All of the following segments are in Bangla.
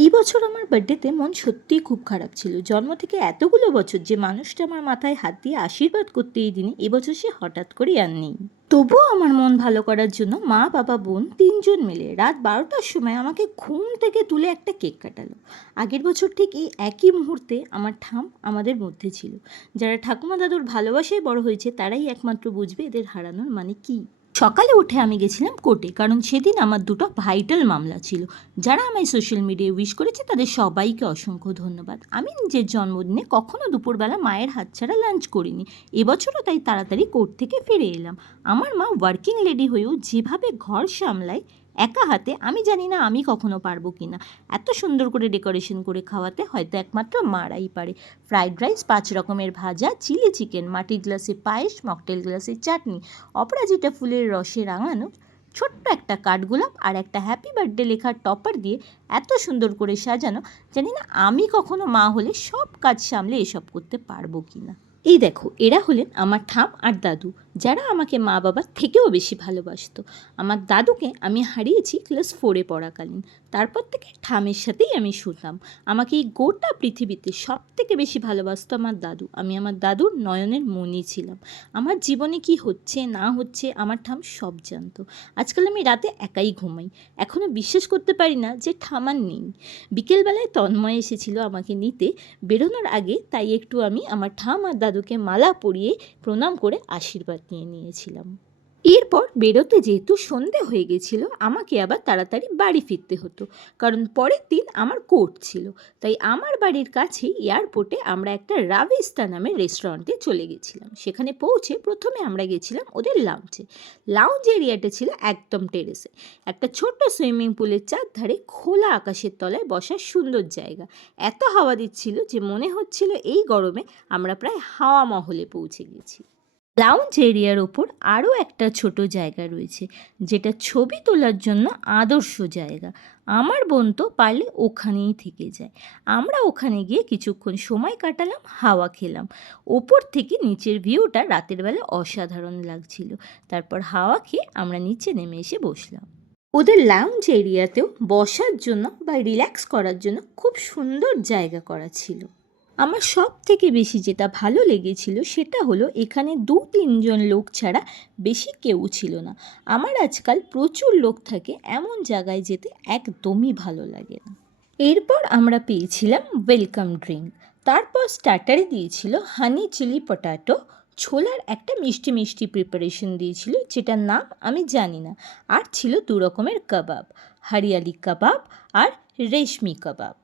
এই বছর আমার বার্থডেতে মন সত্যিই খুব খারাপ ছিল। জন্ম থেকে এতগুলো বছর যে মানুষটা আমার মাথায় হাত দিয়ে আশীর্বাদ করতে এই দিনে এবছর সে হঠাৎ করে আর নেই। তবুও আমার মন ভালো করার জন্য মা, বাবা, বোন তিনজন মিলে রাত বারোটার সময় আমাকে ঘুম থেকে তুলে একটা কেক কাটালো। আগের বছর ঠিক এই একই মুহূর্তে আমার ঠাম আমাদের মধ্যে ছিল। যারা ঠাকুমা দাদুর ভালোবাসায় বড় হয়েছে তারাই একমাত্র বুঝবে এদের হারানোর মানে কী। সকালে উঠে আমি গেছিলাম কোর্টে, কারণ সেদিন আমার দুটো ভাইটাল মামলা ছিল। যারা আমায় সোশ্যাল মিডিয়ায় উইশ করেছে, তাদের সবাইকে অসংখ্য ধন্যবাদ। আমি নিজের জন্মদিনে কখনও দুপুরবেলা মায়ের হাত ছাড়া লাঞ্চ করিনি। এবছরও তাই তাড়াতাড়ি কোর্ট থেকে ফিরে এলাম। আমার মা ওয়ার্কিং লেডি হয়েও যেভাবে ঘর সামলায় একা হাতে আমি জানি না আমি কখনো পারব কি না এত সুন্দর করে ডেকোরেশন করে খাওয়াতে হয়তো একমাত্র মারাই পারে। ফ্রাইড রাইস, পাঁচ রকমের ভাজা, চিলি চিকেন, মাটির গ্লাসে পায়েস, মকটেল গ্লাসে চাটনি, অপরাজিতা ফুলের রসে রাঙানো, ছোট্ট একটা কাঠগোলাপ আর একটা হ্যাপি বার্থডে লেখার টপার দিয়ে এত সুন্দর করে সাজানো, জানি না আমি কখনো মা হলে সব কাজ সামলে এসব করতে পারব কি না এই দেখো, এরা হলেন আমার ঠাম আর দাদু। যারা আমাকে মা বাবার থেকেও বেশি ভালোবাসতো। আমার দাদুকে আমি হারিয়েছি ক্লাস ফোরে পড়াকালীন। তারপর থেকে ঠামের সাথেই আমি শুতাম। আমাকে এই গোটা পৃথিবীতে সব থেকে বেশি ভালোবাসতো আমার দাদু। আমি আমার দাদুর নয়নের মনি ছিলাম। আমার জীবনে কি হচ্ছে, না হচ্ছে, আমার ঠাম সব জানতো। আজকাল আমি রাতে একাই ঘুমাই। এখনও বিশ্বাস করতে পারি না যে ঠামার নেই। বিকেলবেলায় তন্ময় এসেছিল আমাকে নিতে। বেরোনোর আগে তাই একটু আমি আমার ঠাম আর দাদুকে মালা পরিয়ে প্রণাম করে আশীর্বাদ নিয়ে নিয়েছিলাম। এরপর বেরোতে যেহেতু সন্ধে হয়ে গেছিল, আমাকে আবার তাড়াতাড়ি বাড়ি ফিরতে হতো, কারণ পরের দিন আমার কোর্ট ছিল। তাই আমার বাড়ির কাছে এয়ারপোর্টে আমরা একটা রাভিস্তা নামের রেস্টুরেন্টে চলে গেছিলাম। সেখানে পৌঁছে প্রথমে আমরা গেছিলাম ওদের লাউঞ্জে লাউঞ্জ এরিয়াটা ছিল একদম টেরেসে একটা ছোট্ট সুইমিং পুলের চারধারে খোলা আকাশের তলায় বসার সুন্দর জায়গা। এত হাওয়া দিচ্ছিল যে মনে হচ্ছিল এই গরমে আমরা প্রায় হাওয়া মহলে পৌঁছে গেছি। লাউঞ্জ এরিয়ার ওপর আরও একটা ছোট জায়গা রয়েছে, যেটা ছবি তোলার জন্য আদর্শ জায়গা। আমার বোন তো পারলে ওখানেই থেকে যায়। আমরা ওখানে গিয়ে কিছুক্ষণ সময় কাটালাম, হাওয়া খেলাম। ওপর থেকে নিচের ভিউটা রাতের বেলা অসাধারণ লাগছিল। তারপর হাওয়া খেয়ে আমরা নিচে নেমে এসে বসলাম। ওদের লাউঞ্জ এরিয়াতেও বসার জন্য বা রিল্যাক্স করার জন্য খুব সুন্দর জায়গা করা ছিল। আমার সব থেকে বেশি যেটা ভালো লেগেছিল সেটা হলো এখানে দু তিনজন লোক ছাড়া বেশি কেউ ছিল না। আমার আজকাল প্রচুর লোক থাকে, এমন জায়গায় যেতে একদমই ভালো লাগে না। এরপর আমরা পেয়েছিলাম ওয়েলকাম ড্রিঙ্ক। তারপর স্টার্টারে দিয়েছিল হানি চিলি পটাটো, ছোলার একটা মিষ্টি মিষ্টি প্রিপারেশন দিয়েছিল, যেটার নাম আমি জানি না। আর ছিল দু রকমের কাবাব, হরিয়ালি কাবাব আর রেশমি কাবাব।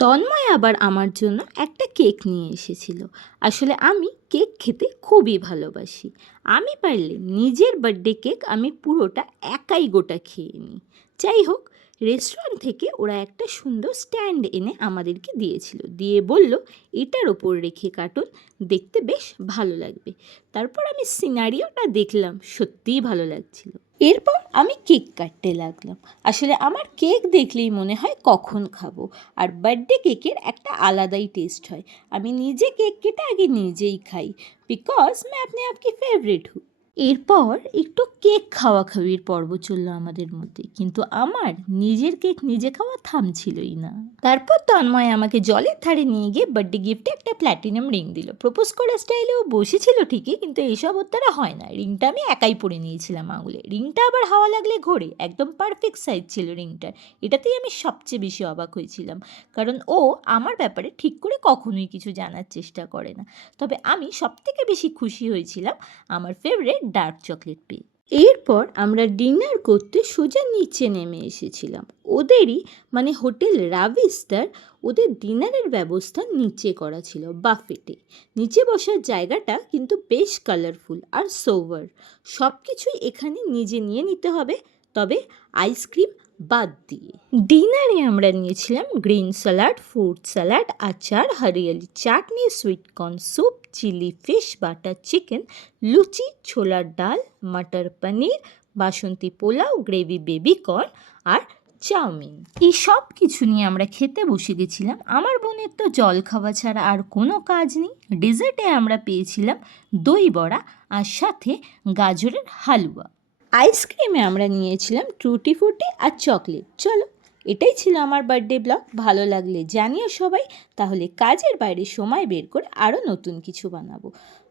তন্ময় আবার আমার জন্য একটা কেক নিয়ে এসেছিল। আসলে আমি কেক খেতে খুবই ভালোবাসি। আমি পারলে নিজের বার্থডে কেক আমি পুরোটা একাই গোটা খেয়ে নিই। যাই হোক রেস্টুরেন্ট থেকে ওরা একটা সুন্দর স্ট্যান্ড এনে আমাদেরকে দিয়েছিল। দিয়ে বলল, এটার ওপর রেখে কাটুন দেখতে বেশ ভালো লাগবে। তারপর আমি সিনারিওটা দেখলাম। সত্যিই ভালো লাগছিল। এরপর আমি কেক কাটতে লাগলাম আসলে আমার কেক দেখলেই মনে হয় কখন খাবো আর বার্থডে কেকের একটা আলাদাই টেস্ট হয় আমি নিজে কেক কেটে আগে নিজেই খাই বিকজ मैं अपने आप की फेवरेट हूँ এরপর একটু কেক খাওয়া খাওয়ির পর্ব চলল আমাদের মধ্যে, কিন্তু আমার নিজের কেক নিজে খাওয়া থামছিলই না। তারপর তন্ময় আমাকে জলের ধারে নিয়ে গিয়ে বার্থডে গিফটে একটা প্ল্যাটিনাম রিং দিল। প্রপোজ করার স্টাইলে ও বসেছিল ঠিকই, কিন্তু এইসব ওর দ্বারা হয় না। রিংটা আমি একাই পরে নিয়েছিলাম আঙুলে। রিংটা আবার হাওয়া লাগলে ঘোরে, একদম পারফেক্ট সাইজ ছিল রিংটার এটাতেই আমি সবচেয়ে বেশি অবাক হয়েছিলাম, কারণ ও আমার ব্যাপারে ঠিক করে কখনোই কিছু জানার চেষ্টা করে না। তবে আমি সবথেকে বেশি খুশি হয়েছিলাম আমার ফেভারেট ডার্ক চকলেট পেয়ে এরপর আমরা ডিনার করতে সোজা নিচে নেমে এসেছিলাম। ওদেরই মানে হোটেল রাভিস্টার, ওদের ডিনারের ব্যবস্থা নিচে করা ছিল, বাফেটে। নিচে বসার জায়গাটা কিন্তু বেশ কালারফুল আর সোভার সব কিছুই এখানে নিজে নিয়ে নিতে হবে। তবে আইসক্রিম বাদ দিয়ে। ডিনারে আমরা নিয়েছিলাম গ্রিন স্যালাড, ফ্রুট স্যালাড, আচার, hariyali chutney, sweet corn soup, chilli fish, butter chicken, luchi, ছোলার ডাল, matar paneer, basanti pulao, gravy baby corn আর চাউমিন। এই সব কিছু নিয়ে আমরা খেতে বসে গেছিলাম। আমার বোনের তো জল খাওয়া ছাড়া আর কোনো কাজ নেই। ডেজার্টে আমরা পেয়েছিলাম দই বড়া আর সাথে গাজরের হালুয়া। আইসক্রিমে আমরা নিয়েছিলাম টুটি ফুটি আর চকলেট চলো, এটাই ছিল আমার বার্থডে ব্লগ ভালো লাগলে জানিও সবাই, তাহলে কাজের বাইরে সময় বের করে আরও নতুন কিছু বানাবো।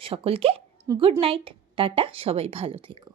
সকলকে গুড নাইট টাটা, সবাই ভালো থেকো।